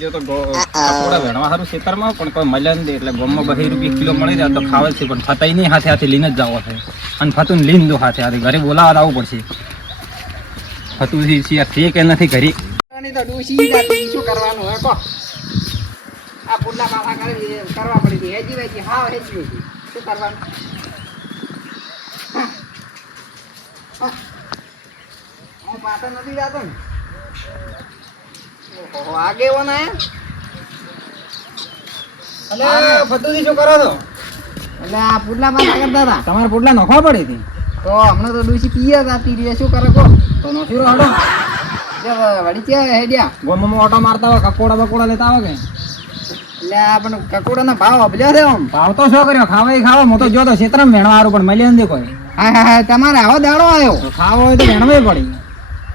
જો તો થોડા વેણવા સારું ખેતરમાં પણ કોઈ મળે નહીં એટલે ગોમમાં 2 રૂપિયા કિલો મળી જાય તો ખાવે છે પણ ફતાઈ નહીં હાથે હાથે લઈને જ જાવ છે અને ફતું લીન દો હાથે હાથે ઘરે બોલાવા આવવું પડશે ફતું છે કે નથી ઘરે તો ડૂસી જાતી શું કરવાનું હે કો આ પુડલા પાછા કરવા પડી હતી હેજી વેજી હાવ હેજી વેજી શું કરવાનું હું પાછો નથી જાતો ને ઓહો આગે વન આયા અલે ફતુજી શું કરો છો એટલે આ પુડલા પાછા કરતા હતા તમારે પોટલા નોખવા પડી હતી તો હમણાં તો ડૂસી પીએ જાતી રહી શું કરે કો તો નોખી રહો વળી છે હેડિયા ગોમમાં ઓટો મારતા હોય કકોડા બકોડા લેતા આવે કે એટલે આ પણ કકોડાનો ભાવ અબલ્યો છે આમ ભાવ તો શું કર્યો ખાવા ખાવા હું તો જો તો ક્ષેત્રમાં વેણવા હારું પણ મળ્યા નથી કોઈ હા તમારે આવો દાડો આવ્યો તો ખાવો હોય તો વેણવાય પડી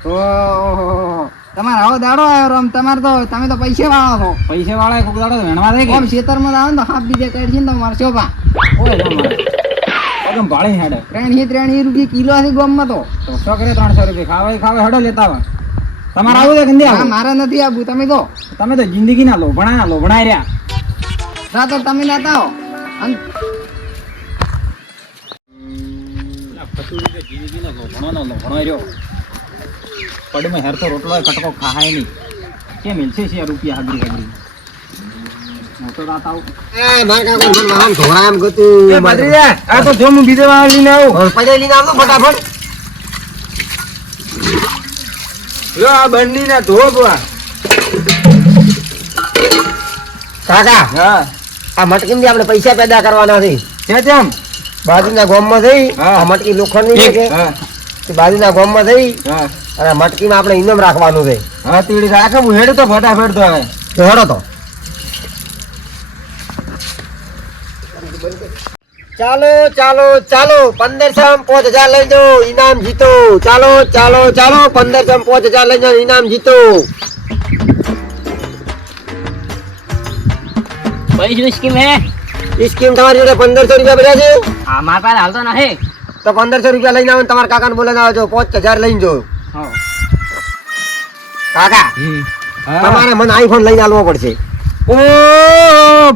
ઓહો તમારે આવો દાડો આવ્યો રમ તમારે તો તમે તો પૈસે વાળો છો પૈસે વાળા કોક દાડો વેણવા દે કે આમ ખેતરમાં આવો ને તો હાફ બીજે કાઢી ને તમારે શોભા ઓય ના મારે એકદમ ભાળી હેડે 3 રૂપિયા કિલો છે ગોમમાં તો શું કરે 300 રૂપિયા ખાવા હડો લેતા આવે તમારે આવું છે કે નથી હા આવું મારે નથી આવું તમે તો જિંદગીના લોભણા રહ્યા ના તો તમે લેતા આવો અને લોભણો રહ્યો પડમાં હેરતો રોટલો કટકો ખાહાય નહીં કેમ મિલશે છે રૂપિયા હાગરી મોટો રાત આવું આ તો જો હું બીજે વાળા લઈને આવું ફટાફટ લો આ બંડી ના ધો કાકા હા આ મટકી આપણે પૈસા પેદા કરવાના છે કેમ બાજુના ગામમાં થઈ આ મટકી લોખંડની છે હા કે બાજુના ગામમાં થઈ હા અને મટકીમાં આપણે ઇનામ રાખવાનું છે હા તીડી રાખે હું હેડ તો ફટાફટ તો હવે તો હેડો તો ચાલો ચાલો ચાલો 1500 5000 લઈ જાઓ ઇનામ જીતો ચાલો ચાલો ચાલો 1500 5000 લઈ જાઓ ઇનામ જીતો કઈ સ્કીમ હે સ્કીમ તમારી જોડે 1500 રૂપિયા પડ્યા છે હા મારા પાસે હાલ તો નહીં તો 1500 રૂપિયા લઈને આવો તમારા કાકાને બોલાવીને આવજો 5000 લઈને જો કાકા તમારે મને આઈફોન લઈને આવવો પડશે ઓ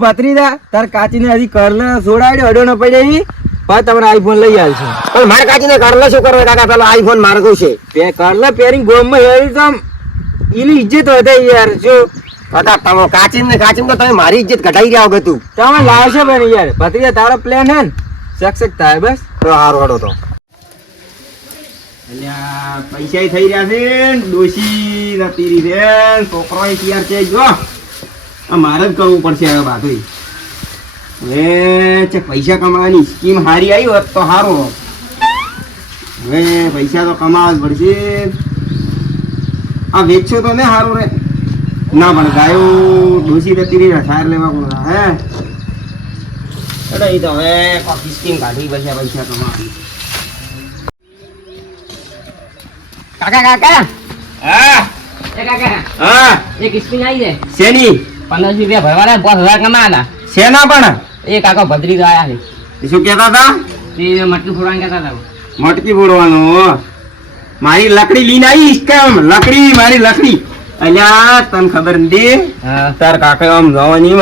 ભત્રીજા તાર કાચીને હજી કરલે છોડાડ્યો અડ્યો ન પડે પણ તમારે આઈફોન લઈ આવશે પણ મારે કાચીને કરલે શું કરવા કાકા પેલો આઈફોન મારે તો છે બે કરલે પેરિંગ ગોમમાં હેરી તો એની ઇજ્જત વધે યાર શું કાકા તમે કાચીને તો તમે મારી ઇજ્જત ઘટાઈ રહ્યા વગર તું તમે લાવશે બેન યાર ભત્રીજા તારો પ્લાન હે ને સક્સેસ થાય બસ તો હારું હડો તો એટલે આ પૈસા થઈ રહ્યા છે ડોશી જતી રહી છે છોકરો તૈયાર છે જો આ મારે જ કરવું પડશે હવે બાકી હવે છે પૈસા કમાવાની સ્કીમ સારી આવી હોત તો સારું હવે પૈસા તો કમાવા જ પડશે આ વેચશો તો ને સારું રે ના પણ ગાયો ડોસી જતી રહી સાર લેવા કોણ હે એટલે એ તો હવે કોઈક સ્કીમ કાઢવી પડશે પૈસા કમાવાની કાકા કાકા હા એ કાકા હા એક સ્કીમ આવી છે શેની 1500 રૂપિયા ભરવાના 5000 કમાવાના શેના પણ એ કાકા ભદ્રી ગયા છે એ શું કહેતા હતા તે મટકી ફોડવાનું કહેતા હતા મટકી ફોડવાનું મારી લકડી લઈને આવીશ કેમ લકડી મારી લકડી અલ્યા તને ખબર નથી હા તાર કાકા આમ જવાની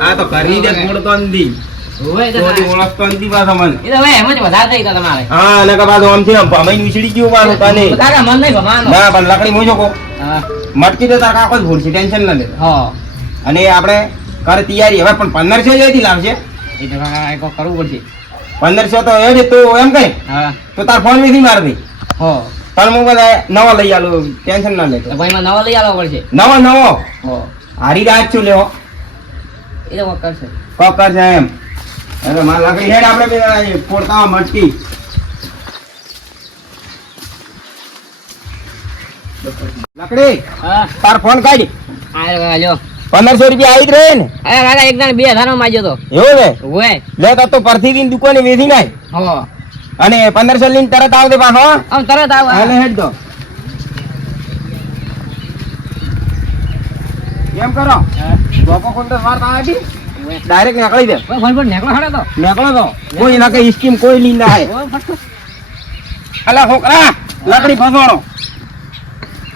આ તો ઘરની જ ફોડતો નથી હોય તો ઓળખતો નથી પાછો મને એ તો હવે એમ જ વધારે થઈ ગયા તમારે હા અને કે પાછો આમ છે ભમાઈ વિસડી ગયું પાછું તને કાકા મન નહીં ભમાવાનો ના પણ લકડી મોજો કો હા મટકી તો તાર કાકો જ ફોડશે ટેન્શન ના લે હા અને આપણે કરે તૈયારી હવે પણ 1500 જઈથી લાવશે એ તો કાકા એક કરવું પડશે 1500 તો એ જ તું એમ કઈ હા તો તાર ફોન માંથી માર દે હો પણ હું બધા નવા લઈ આલો ટેન્શન ના લેતો તો ભાઈ માં નવો લઈ આવવો પડશે નવો હો હારી રાત છું લેવો એ તો કરશે કોકર છે એમ હવે માર લાકડી હેડ આપણે બે ફોડતા મટકી લકડી હા તાર ફોન કાઢ આ લ્યો 1500 રૂપિયા આવી જ રહે ને અરે કાકા એક જણ 2000 માં માગ્યો તો એવું ને હોય લે તો પરથી દિન દુકાને વેચી નાય હો અને 1500 લઈને તરત આવજે પાછો હો? આમ તરત આવ હાલે હેડ દો એમ કરો બાપો કોન્ટે મારતા આવી ડાયરેક્ટ નીકળી દે ફોન પર નેકળો હડે તો નીકળો તો કોઈ ના કઈ સ્કીમ કોઈ લીન ના હે ઓ ફટકો અલા છોકરા લકડી ફસવાણો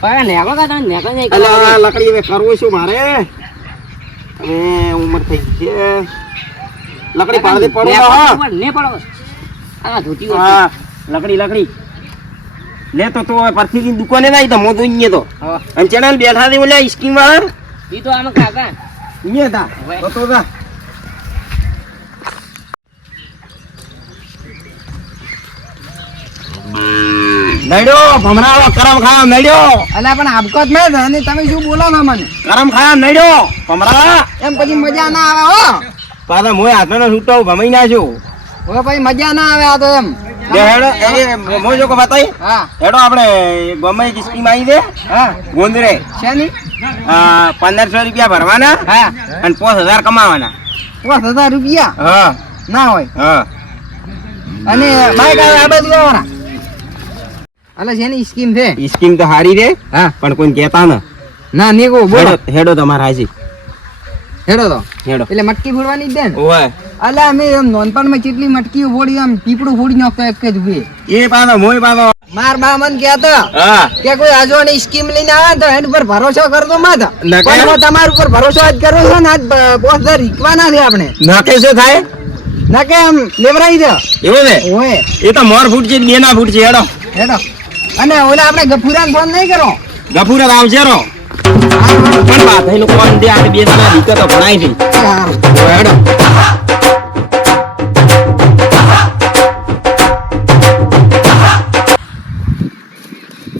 પણ નેકળો કા તમે નેકળો નહીં અલે આ લકડી હવે કરવું શું મારે હવે ઉંમર થઈ ગઈ છે લકડી પાડે પડો હા ને પડો આ ધોતી હોય હા લકડી લે તો પરથી દુકાને ના તો મો તો અહીંયા તો હા અને ચેનલ બેઠા દે ઓલા સ્કીમ વાળા ઈ તો આમ કાકા અહીંયા તા હવે. તો તા નડ્યો ભમરાળો કરમ ખાવા નડ્યો અલા પણ આપકોત મેં અને તમે શું બોલો છો મને કરમ ખાવા નડ્યો ભમરા એમ પછી મજા ના આવે હો પાછા મોય હાથનો છૂટો ભમાઈ નાખ્યો હવે પછી મજા ના આવે આ તો એમ જે હેડો એ મોજો કો બતાઈ હા હેડો આપણે ગમે એક સ્કીમ આવી દે હા ગોંદરે શેની 1500 રૂપિયા ભરવાના હા અને 5000 કમાવાના 5000 રૂપિયા હા ના હોય હા અને બાઈક આવે આ બાજુ આવવાના અલા શેની સ્કીમ છે ઈ સ્કીમ તો હારી રે હા પણ કોઈ કહેતા ન ના નીકો બોલો હેડો તમારા હાજી હેડો તો હેડો એટલે મટકી ફોડવાની જ દે ને ઓય અલા અમે એમ નોનપણમાં કેટલી મટકી ફોડી આમ પીપળું ફોડી નાખતો એક જ ઉભી એ પાછો મોય પાછો માર બા મન કહેતા હા કે કોઈ આજવાની સ્કીમ લઈને આવે તો એની પર ભરોસો કરતો મત ના કે? પણ હું તમારા ઉપર ભરોસો આજ કરો છો ને આજ 5000 રીકવાના છે આપણે નાકે શું થાય ના કે આમ લેવરાઈ દે એવું ને ઓય એ તો મોર ફૂટ છે બે ના ફૂટ છે હેડો હેડો અને ઓલા આપણે ગફુરાને ફોન નહીં કરો ગફુરત આવશે રો પણ વાત એનો કોણ દે આ બે જણા દીકરો ભણાય છે સારું. હેડો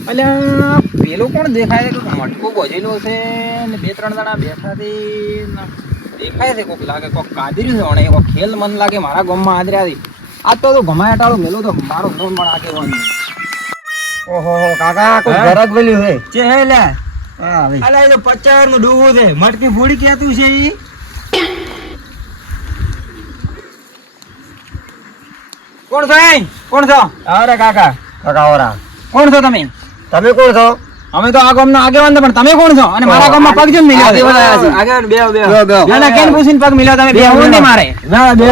અલ્યા પેલો કોણ દેખાય છે કે મટકો બોજેલો છે ને બે ત્રણ જણા બેઠા છે ને દેખાય છે કોક લાગે કોક કાદર્યું છે ઓણે કોક ખેલ મન લાગે મારા ગામમાં આદર્યા છે આ તો ભમાયાટાળો મેલો તો મારો ફોન પણ આગેવાન ઓહો કાકા કોઈ ગરજ બોલ્યું છે છે હે લે હા ભાઈ અલા એ તો 50 નું ડૂવું છે મટકી ફોડી કેતું છે ઈ કોણ છો એ કોણ છો અરે કાકા ઓરા કોણ છો તમે તમે કોણ છો અમે તો આ ગામના આગેવાન છે, પણ તમે કોણ છો અને મારા ગામમાં પગ જો મિલ્યા છે આગળ બે ના કેન પૂછીને પગ મિલ્યા તમે બે હું નહીં મારે ના બે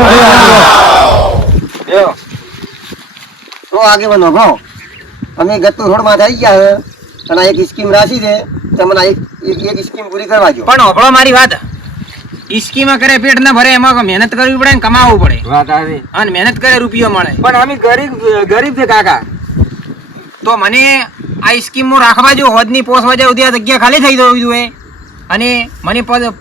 તો આગે બનો ભો અમે ગત્તુ રોડ માં આવી ગયા છે અને આ એક સ્કીમ રાશી છે તમને એક સ્કીમ પૂરી કરવા જો પણ હોભળો મારી વાત સ્કીમાં કરે પેટ ના ભરે એમાં મહેનત કરવી પડે ને કમાવવું પડે વાત આવી અને મહેનત કરે રૂપિયો મળે પણ અમે ગરીબ છે કાકા તો મને આ સ્કીમ માં રાખવા જો હોદની પોસવા જાય સુધી આ જગ્યા ખાલી થઈ જવી જોઈએ અને મને પગ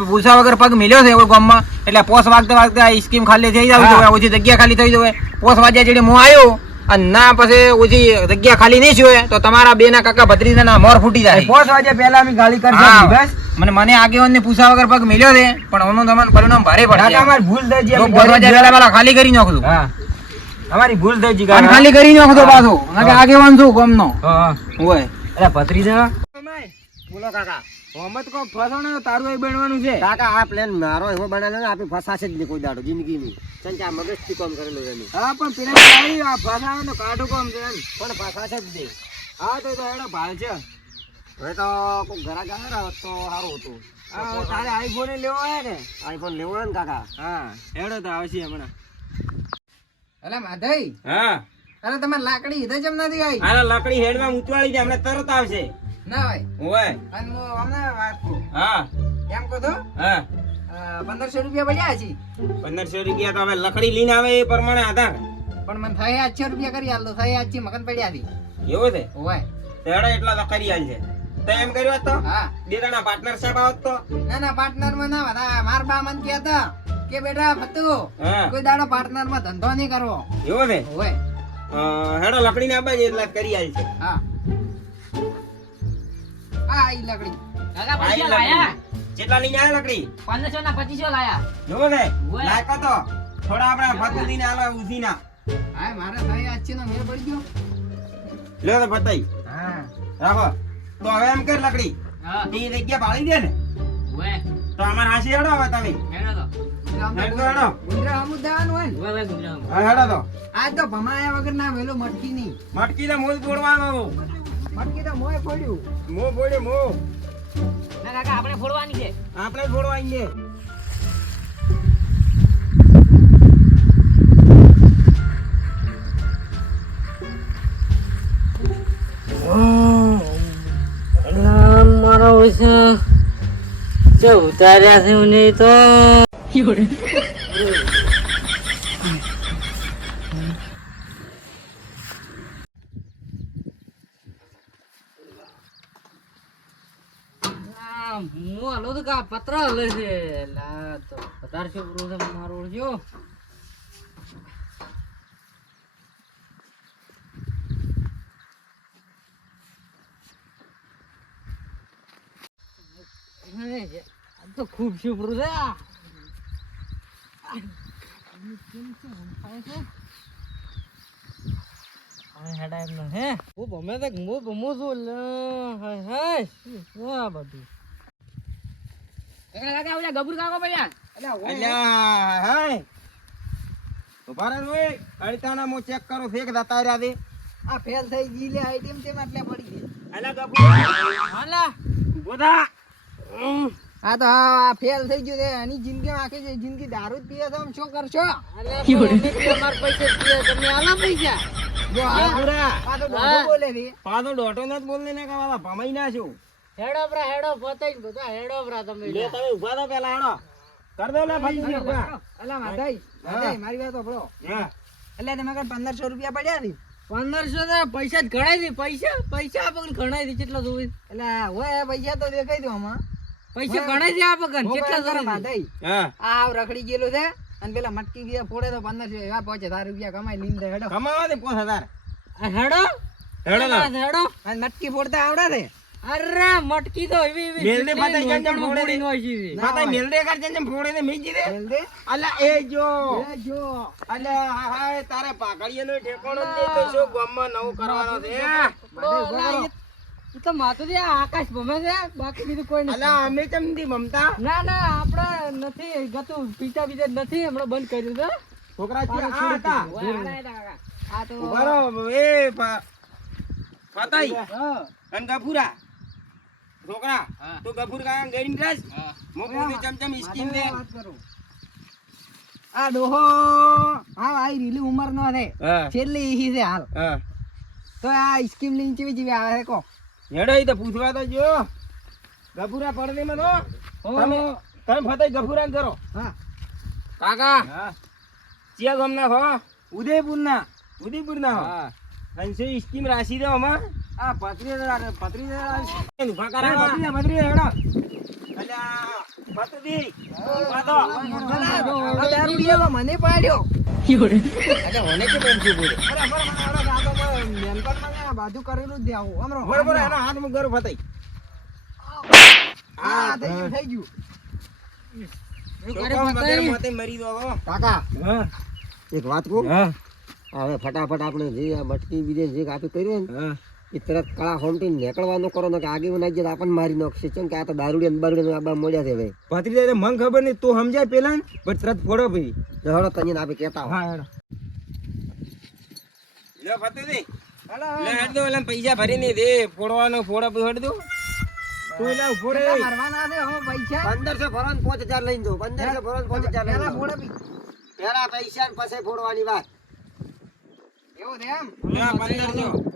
પૂછા વગર પગ મિલ્યો છે એવું ગામમાં એટલે પોસ વાગતા વાગતા આ સ્કીમ ખાલી થઈ જવી જોઈએ ઓછી જગ્યા ખાલી થઈ જોઈએ પોસ વાગ્યા જેડી હું આવ્યો અને ના પછી ઓછી જગ્યા ખાલી નહીં જોઈએ તો તમારા બે ના કાકા ભત્રીજા ના મોર ફૂટી જાય પોસ વાગે પહેલા અમે ગાલી હા. બસ મને આગેવાન ને પૂછા વગર પગ મિલ્યો છે પણ ઓનું તમને પરિણામ ભારે પડશે કાકા અમારી ભૂલ થઈ ગઈ જો અમે પોસ વાગ્યા ગરીબ પહેલા પેલા ખાલી કરી નાખું હા અમારી ભૂલ થઈ ગઈ અને કાકા ખાલી કરી નાખતો પાછો કારણ કે આગેવાન છું ગામનો હા હોય અરે ભત્રીજા બોલો કાકા મોહમ્મદ કો ફસાણો તારું એ બનવાનું છે કાકા આ પ્લાન મારો એવો બનાવેલો ને આપી ફસાશે જ નહીં કોઈ દાડો જિંદગીની સંચા મગજ થી કામ કરેલું એનું હા પણ પેલા તારી આ ફસાણો તો કાઢું કામ છે એમ પણ ફસાશે જ નહીં હા તો એનો ભાલ છે હવે તો કોઈ ઘરા ગામે રહો તો સારું હતું હા તારે આઈફોન લેવો હે ને આઈફોન લેવો હોય ને કાકા હા હેડો તો આવશે હમણાં અલા માધઈ હા અરે તમારે લાકડી હિધે જેમ નથી આવી આના લાકડી હેડમાં ઉતવાળી દે હમણાં તરત આવશે ના હોય ઓય અને હું હમણાં વાત કરું હા એમ કહો તો હા 1500 રૂપિયા પડ્યા છે 1500 રૂપિયા તો હવે લકડી લઈને આવે એ પ્રમાણે આધાર પણ મને થાય 800 રૂપિયા કરી હાલ તો થાય 800 મગન પડ્યા હતી એવો છે હોય તેડા એટલા તો કરી આલ છે તો એમ કર્યું હોત તો હા બે જણા પાર્ટનર સાહેબ આવત તો ના પાર્ટનર માં ના હતા માર બા મન કહેતા કે બેટા ફતુ હા કોઈ દાડો પાર્ટનર માં ધંધો નહીં કરવો એવો છે હોય હેડો લકડી ને આબાજ એટલા કરી આલ છે હા આ ઈ લકડી કાકા પૈસા લાયા કેટલા લઈને આયા લકડી 1500 ના 2500 લાયા જોવો ને ઓય. લાયકો તો થોડા આપણા ફતુદી ને આલા ઉધી ના હા મારે થાય 800 નો મેળ પડી ગયો લ્યો તો બતાઈ હા રાખો તો હવે એમ કર લકડી હા ઈ જગ્યા ભાળી દે ને ઓય તો અમાર હાસી હેડો હવે તમે હેડો તો હેડો ગુંદરા હમું દેવાનું હોય ને ઓય ઓય ગુજરામ હા હેડો તો આજ તો ભમાયા વગર ના વેલો મટકી નહીં મટકી ને મોજ બોડવાનો મટકી તો મોય ફોડ્યું મો બોડે મો ના કાકા આપણે ફોડવાની છે આપણે બોડવા આઈએ જતા રહ્યા છે નહીં તો હું હલો તો કા પત્ર હલે છે લા તો વધારે છે મારો ઓળખ્યો તો ખૂબ શુભ્રું છે કાકા ઓલા ગબુર કાકો પડ્યા અલ્યા હાય ઉભા રહો ઓય અડતાના મો ચેક કરો ફેક જતા રહ્યા દે આ ફેલ થઈ ગઈ લે આઈટમ તેમ એટલે પડી ગઈ અલ્યા ગબુ હાલા બોધા આ તો હા ફેલ થઈ ગયું છે એની જિંદગી આખી જિંદગી દારૂ જ પીએ તો આમ શું કરશો અમાર પૈસા તમે આલા પૈસા જો આ તો ડોહો બોલે છે પાછો ડોટો ન જ બોલને ને કાવા ભમાઈ ના છો હેડો બ્રા હેડો પતાઈ બધા હેડો બ્રા તમે લે તમે ઉભા થો પેલા હેડો કર દો લે ભાઈ ઉભા અલા માધાઈ માધાઈ મારી વાત સાંભળો હા એટલે તમે કઈ 1500 રૂપિયા પડ્યા છે 1500 તો પૈસા જ ગણાય દી પૈસા આપણને ગણાય દી કેટલા જોવે એટલે હોય પૈસા તો દેખાઈ દો આમાં પૈસા ગણાય છે આપણને કેટલા જોવે માધાઈ હા આ હાવ રખડી ગયેલો છે અને પેલા મટકી ગયા ફોડે તો 1500 એવા 5000 રૂપિયા કમાઈ લીન દે હેડો કમાવા દે 5000 હેડો હેડો ના હેડો અને મટકી ફોડતા આવડે છે અરે મટકી તો એવી મેલ દે ફટાઈ જંજમ ફોડે દે હોય છે ફટાઈ મેલ દે કર જંજમ ફોડે દે મીજી દે મેલ દે અલા એ જો એ જો અલા હાય તારે પાકડીએનો ઠેકાણો જ નહીં તો શું ગામમાં નવું કરવાનો છે એ તો માથું છે આકાશ ભમે છે બાકી બીજું કોઈ નથી અલા અમે ચમથી મમતા ના ના આપણે નથી ગતું પીતા બીજા નથી હમણાં બંધ કર્યું છે છોકરા છે આ હતા આ તો બરો એ ફટાઈ અને ગફુરા છોકરા તું ગફુર કા ગરીન રસ મોકું ચમચમ સ્કીમ દે વાત કરું આ ડોહો હા આઈ રીલી ઉંમર નો છે હા છેલ્લી ઈ છે હાલ હા તો આ સ્કીમ લઈને ચીવી ચીવી આવે છે કો હેડો ઈ તો પૂછવા તો જો ગફુરા પડદે માં તો તમે તમે ફટાઈ ગફુરા કરો હા કાકા હા ચિયા ગામના હો ઉદયપુરના હો અંશે સ્કીમ રાશી દો અમાર આ 35,000 ઉભા કરા 35,000 હેડો અલ્યા પતુદી ઉભા તો આ દારૂડિયો મને પાડ્યો અલ્યા હોને કે બેન છું બોલે બાજુ કરેલું જ દેવું અમરો બરોબર એનો હાથ માં ગરો ફતાઈ હા થઈ ગયું છોકરા મગર મોતે મરી દો હો કાકા હા એક વાત કહું હા હવે ફટાફટ આપણે જે આ મટકી બીજે જે કાપી કર્યું ને હા એ તરત કળા હોમટી નીકળવાનો કરો ને કે આગે બનાવી જાય આપણને મારી નાખશે કેમ કે આ તો દારૂડી બારૂડી આબા મોડ્યા છે ભાઈ ભત્રીજા મન ખબર નહીં તું સમજાય પેલા પણ તરત ફોડો ભાઈ જહડો તને આપે કહેતા હોય. હા હેડો લે ફતુદી લે હેડ દો એલા પૈસા ભરીને દે ફોડવાનો ફોડો પછી હેડ દો તું એલા ફોડે મરવાના છે હો પૈસા 1500 ભરો ને 5000 લઈને જો 1500 ભરો ને 5000 લઈને પેલા જો. ફોડે બી પેલા પૈસા ને પછી ફોડવાની વાત એવું છે એમ લે 1500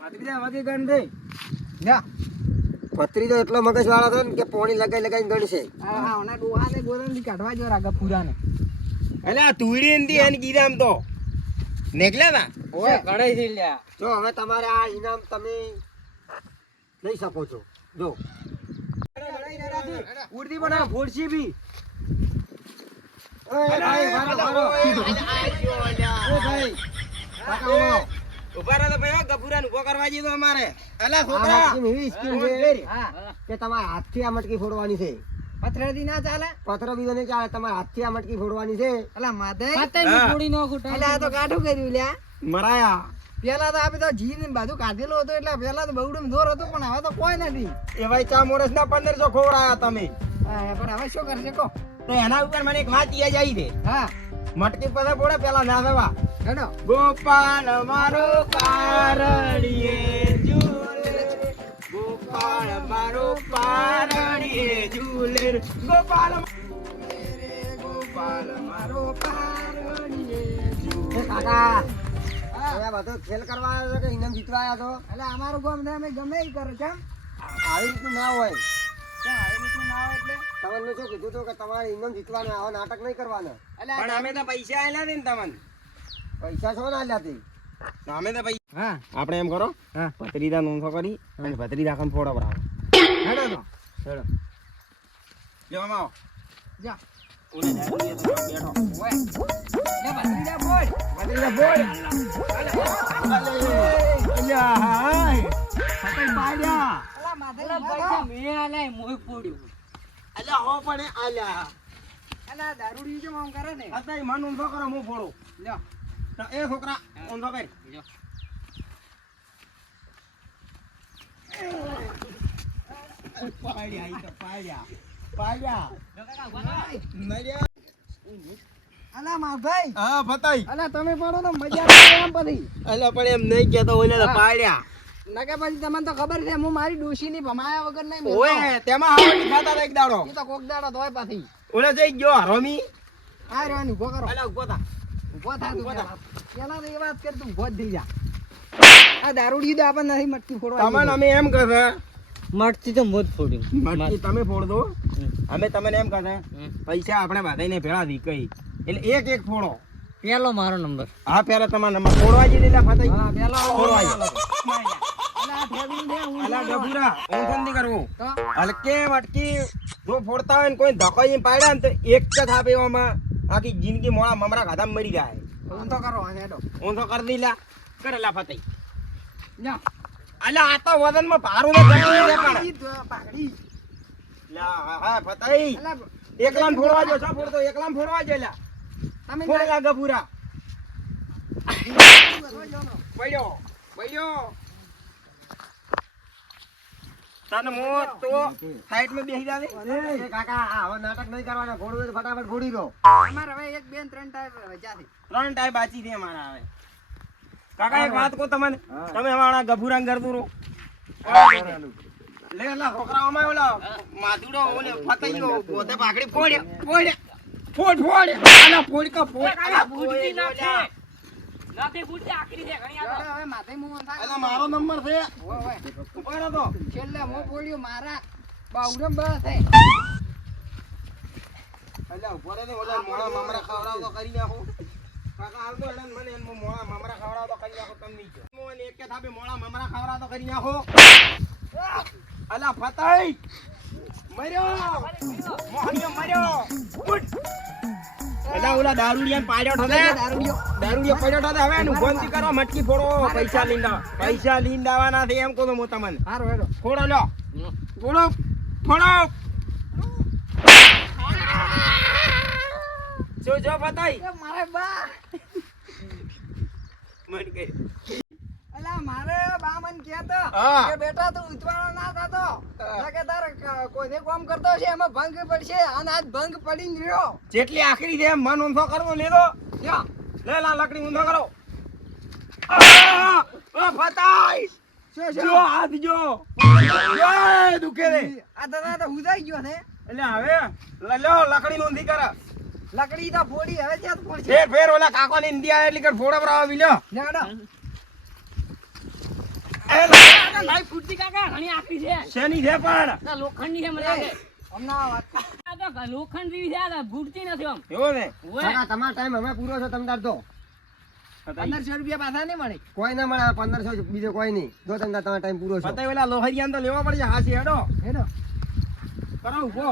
ભત્રીજા વધી ગણ દે લ્યા પત્રી એટલો મગજ વાળો હતો ને કે પોણી લગાઈ લગાઈને ગણશે હા ઓના ડોહાને ગોરંડી કાઢવા જો રાગા પૂરાને અલા તુડી ને એની ગીરામ તો નીકળ્યા ના ઓય ગણાય છે લ્યા જો હવે તમારે આ ઇનામ તમે લઈ શકો છો જો ઉડતી બનાવ ફોડશી બી ભાઈ ઉભા રહો તો ભાઈ ગફુરા ઉભો કરવા જઈએ તો અમારે અલા આ છોકરા મટકી એવી સ્કીમ છે હા કે તમારે હાથથી આ મટકી ફોડવાની છે પથરેથી ના ચાલે પથરો બીજો નહીં ચાલે તમારે હાથથી આ મટકી ફોડવાની છે અલા માધે પતાઈ હા. છોડી નાખું એટલે આ તો કાઠું કર્યું લ્યા મરાયા પેલા તો આપે તો જી ને બધું કાઢેલું હતું એટલે પેલા તો બહુડું દોર હતું પણ હવે તો કોઈ નથી એવાય ચા મોરસ ના 1500 ખોવડાયા તમે હા, પણ હવે શું કરશે કો તો એના ઉપર મને એક વાત યાદ આવી દે હા મટકી પાસે પોડે પેલા ના થવા હેડો ગોપાલ મારો પારણીએ ઝૂલે ગોપાલ મારો પારણીએ ઝૂલે ગોપાલ મારો પારણીએ એ કાકા તમે આ બધો ખેલ કરવા આવ્યો છો કે ઇનામ જીતવા આવ્યા છો એટલે અમારું ગામ ને અમે ગમે ઈ કરે છે એમ. આવી રીતનું ના હોય તમને શું કીધું તું કે તમારે ઇનામ જીતવાના આવા નાટક નહીં કરવાના પણ અમે તો પૈસા આલ્યા છે ને તમને. પૈસા છો ના આલ્યા તે અમે તો પૈસા હા આપણે એમ કરો હા. ભત્રીજા નોંધો કરી અને ભત્રીજા ખમ ફોડો બરાબર હેડો તો હેડો જો આમ આવો જા ઓલે દારૂ તો બેઠો ઓય લે ભત્રીજા બોલ ભત્રીજા બોલ અલ્યા હાય ફટાઈ પાડ્યા અલા માથે પૈસા મેં આલાય મોય પડ્યું અલ્યા હો પડે આલ્યા અલા દારૂડી જો આમ કરે ને અત્યારે મન ઊંધો કરો હું ફોડો લ્યો તો એ છોકરા ઊંધો કર પાડ્યા ઈ તો પાડ્યા નર્યા અલા માભાઈ હા ફતાઈ અલા તમે પડો તો મજા આવે એમ પછી અલ્યા પણ એમ નહીં કહેતો ઓલે તો પાડ્યા નકે પછી તમને તો ખબર છે હું મારી ડોશીની ભમાયા વગર નહીં મેલતો. ઓય તેમાં હાવડી ખાતા હતા એક દાડો ઈ તો કોક દાડો તોય પાછી ઓલે જઈ ગયો હરોમી આ રહેવાની ઉભો કરો અલ્યા ઉભો થા ઉભો થા તું ઉભો થા. પેલા તો એ વાત કર તું ઉભો જ થઈ જા આ દારૂડી તો આપણને નથી મટકી ફોડવા તમને અમે એમ કહે મટતી તો મોત ફોડ્યું મટકી તમે ફોડ દો અમે તમને એમ કહે પૈસા આપણે બધાને ભેળા દી કઈ એટલે એક એક ફોડો પેલો મારો નંબર હા પેલા તમારો નંબર ફોડવા જઈ દીધા ફતાઈ હા પેલા ફોડવા જી અલા આ ઠેબડી દે હું અલા ડબુરા ઊંઘ નથી કરવું તો હલકે મટકી જો ફોડતા હોય ને કોઈ ધકોઈ પાડ્યા ને તો એક જ થાપ એવામાં આખી જિંદગી મોળા મમરા ખાધા મરી જાય હું તો કરો હા હેડો ઊંધો કરી દીલા કરેલા ફતાઈ લ્યો અલા આ તો વજનમાં ભારું ને જતું છે પણ ઈ તો પાઘડી લા હા ફતાઈ અલા એકલામ ફોડવા જો છો ફોડતો એકલામ ફોડવા જો લા તમે ફોડેલા ગભુરા પડ્યો પડ્યો તને મો તો સાઈડ માં બેસી જાવે એ કાકા આવા નાટક નહીં કરવાના ફોડવું હોય તો ફટાફટ ફોડી દો અમાર હવે 1 2 3 ટાઈપ રજાથી 3 ટાઈ બાચી છે મારા હવે કાકા એક વાત કહો તમને તમે હમણાં ગભુરા કરતું રહો લે લા છોકરાઓમાં ઓલા માધુડો ઓલે ફતાઈ ગયો પોતે પાકડી ફોડ આલા ફોડ કા ફોડ આલા બુડતી નથી બુડતી આકરી છે ઘણી આ હવે માથે મું થાય આલા મારો નંબર છે ઓય ઓય ઉભા રહો તો છેલ્લે મો પોડ્યો મારા બાવડમ બસ હે અલ્યા ઉભો રહે ને ઓલા મોળા મમરા ખવડાવ તો કરી નાખો કાકા હાલ તો એડન મને એમ મોળા મમરા ખવડાવ તો કરી નાખો તમને મોને એક કે થાપે મોળા મમરા ખવડાવ તો કરી નાખો અલા ફતાઈ મર્યો મોહનિયો મર્યો ઉઠ અલા ઓલા દારૂડિયાને પાડ્યો ઠલે દારૂડિયો પડ્યો ઠલે હવે એનું બંધ કરો મટકી ફોડો પૈસા લીન દાવાના છે એમ કહો તો હું તમને હારો હેડો ફોડો લ્યો ફોડો જો ફતાઈ એ મારે બા મન ગઈ અલા મારે બા મન કહેતો હા. કે બેટા તું ઉતવાળો ના થતો કે તારે કોઈને કામ કરતો છે એમાં ભંગ પડશે અને આજ ભંગ પડીને રહ્યો જેટલી આખરી છે એમ મન ઊંધો કરવો લેલો લ્યો લે લા લકડી ઊંધો કરો ઓ ફતાઈ શું જો શું હાથ જો એ દુખે રે આ દાદા તો હુદાઈ ગયો છે એટલે હવે લો લકડી ઊંધી કર લકડી તો ફોડી હવે ક્યાં ફોડશે ફેર ઓલા કાકો ને ઇન્ડિયા એટલી કર ફોડા બરાબર વિલ્યો નેડો એ ભાઈ ફૂટતી કાકા ઘણી આકરી છે શેની છે પણ ના લોખંડની છે મને લાગે હમણાં વાત આ તો લોખંડ જેવી છે આ ફૂટતી નથી આમ એવો ને ઓય કાકા તમારો ટાઈમ હવે પૂરો છે તમે તાર દો 1500 રૂપિયા પાછા નહીં મળે કોઈ ના મળે 1500 બીજો કોઈ નહીં જો તમે તમારો ટાઈમ પૂરો છે ફતાઈ ઓલા લોહરિયાન તો લેવા પડશે હાસી હેડો હેડો કરો ઉભો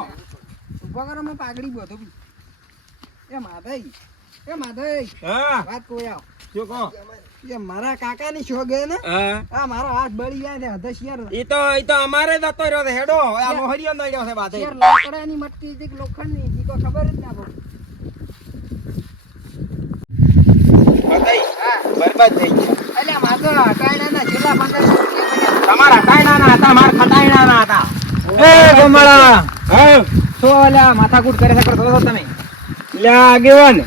ઉભો કરો મેં પાઘડી બોધો એ માધઈ હા વાત કોઈ આવ જો કહો એ મારા કાકાની શોગે ને હા આ મારો હાથ બળી જાય છે હદ શેર ઈ તો અમારે જતો રહ્યો છે હેડો આ લોહરિયાન તો રહ્યો છે બાતે શેર લાકડાની મટકી હતી કે લોખંડની ઈ કોઈ ખબર જ ના પડી ફતાઈ બરબાદ થઈ ગયા અલ્યા માધો હટાયડાના છેલ્લા 1500 રૂપિયા તમારા હટાયણાના હતા મારા ખટાયણાના હતા એ ગોમળા હા તો અલ્યા માથાકૂટ કરે છે કરો તમે લે આગેવાન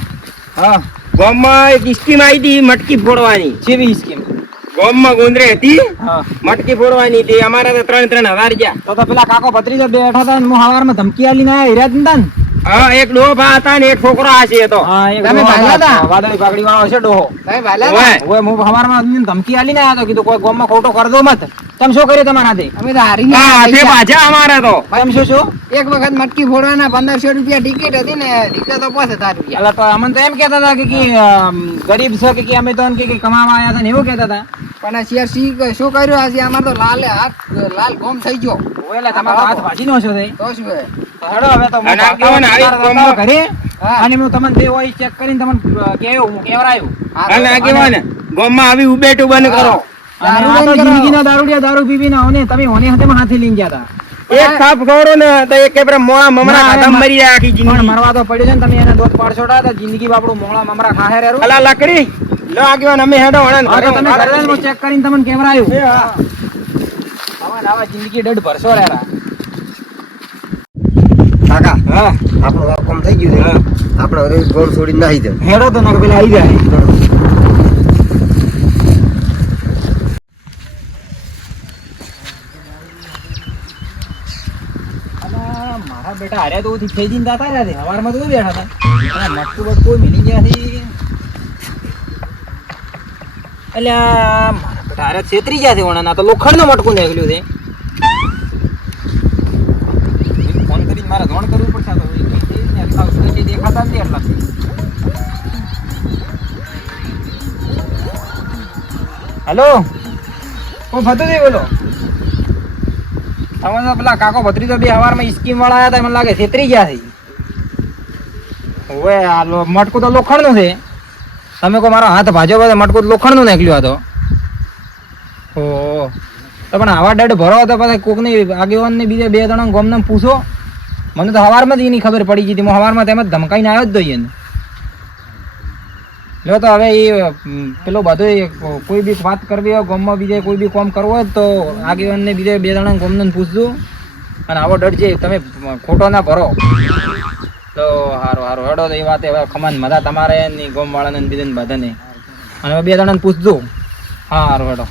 હા ગામમાં એક સ્કીમ આવી હતી મટકી ફોડવાની જેવી સ્કીમ ગામમાં ગુંદરે હતી હા મટકી ફોડવાની હતી અમારે તો 3,000 ગયા તો પેલા કાકો ભત્રીજો બેઠા હતા ને હું હવારમાં ધમકી આલીને આયા હીરા જ નતા ને હા એક ડોહા હતા ને એક છોકરો આશે હતો તમે ભાલ્યા હતા વાદળી પાકડી વાળો છે ડોહો તમે ભાલ્યા ઓય. હતા ઓય હું હવારમાં ધમકી આલીને આયા તો કીધું કોઈ ગામમાં ખોટો કર દો મત તમે શું કર્યું તમારા હાથે? અમે તો હારી આ ગયા હાથે પૈસા. પાછા અમારે તો તમે શું એક વખત મટકી ફોડવાના 1500 રૂપિયા ટિકિટ હતી ને નીકળ્યા તો 5000 રૂપિયા. અલા તો અમને તો એમ કહેતા હતા કે ગરીબ છે કે અમે તો એમ કે કમાવા આવ્યા હતા ને એવું કહેતા હતા. પણ આ શેર શું કર્યું આજે અમાર તો લાલ ગોમ થઈ ગયો. ઓલા તમારો હાથ ભાજી નો છો તે. તો શું હે? તો હેડો હવે તો અને આગેવાન આવી ગામમાં. ઘરે હા. અને હું તમને જે હોય ચેક કરીને તમને કેવરાયું. હા, અને આગેવાન ગામમાં આવી ઉબેટું બંધ કરો. અને દારૂ આ તો બંધ કરો. જિંદગીના દારૂડિયા દારૂ પીવીને આવને તમે ઓને હાથેમાં હાથી લઈને ગયા હતા. એક થાપ ખવડો ને તો એક કેપરે મોળા મમરા ના, ખાધા એમાં- મરી જાય આખી પણ જિંદગી. મરવા તો પડ્યો છે ને તમે એને દોત પાડશોટા તો જિંદગી બાપડું મોળા મમરા ખાહે રેરું. અલા લકડી લો આગેવાન અમે હેડો હણન હા, તો તમે ઘરે ઘરે જઈને ચેક કરીને તમને કેવરાયું. એ હા. તમારે આવા જિંદગી દઢ ભરશો રેરા. કાકા હા આપણું આ કામ થઈ ગયું છે આપણે હવે ગોળ છોડીને નાહી જાય. હેડો તો નકર પેલા આવી જાય. અલા, મારા બેટા હારે તો ઓથી ખેંચીને જાતા રહ્યા છે. હવારમાં તો બેઠા હતા. અને મટકું બટકું મિલી ગયા છે. અલ્યા, મારા બેટા હારે છેતરી ગયા છે ઓણાના. તો લોખંડનું મટકું નીકળ્યું છે. ફોન કરીને મારે ધોણ કરવું પડશે. આ તો એટલા ઉછળે દેખાતા નથી એટલા. હેલો, હું ભતુજી બોલો. તમે તો પેલા કાકો ભત્રી તો બે હવારમાં સ્કીમ વાળા આવ્યા હતા, મને લાગે છેતરી ગયા છે. ઓવે આ મટકું તો લોખંડનું છે. તમે કહો મારો હાથ ભાજો બધો મટકું તો લોખંડનું નીકળ્યું હતો. ઓહો, તો પણ આવા ડડ ભરો તો પછી કોકની આગેવાનને બીજા બે જણા ગોમને પૂછો. મને તો હવારમાં જ એની ખબર પડી ગઈ હતી. હું હવારમાં તેમ જ ધમકાઈને આવ્યો જ જોઈએ ને. જો તો હવે એ પેલો બધો કોઈ બી વાત કરવી હોય ગામમાં બીજે કોઈ બી કામ કરવો હોય તો આગેવાનને બીજે બે જણા ગામને પૂછજો. અને આવો ડર છે તમે ખોટો ના ભરો તો સારું સારું હેડો તો એ વાત હવે ખમાન મજા તમારે ની ગામવાળાને બીજાને બધાને. અને હવે બે જણાને પૂછજો. હા સારું હેડો.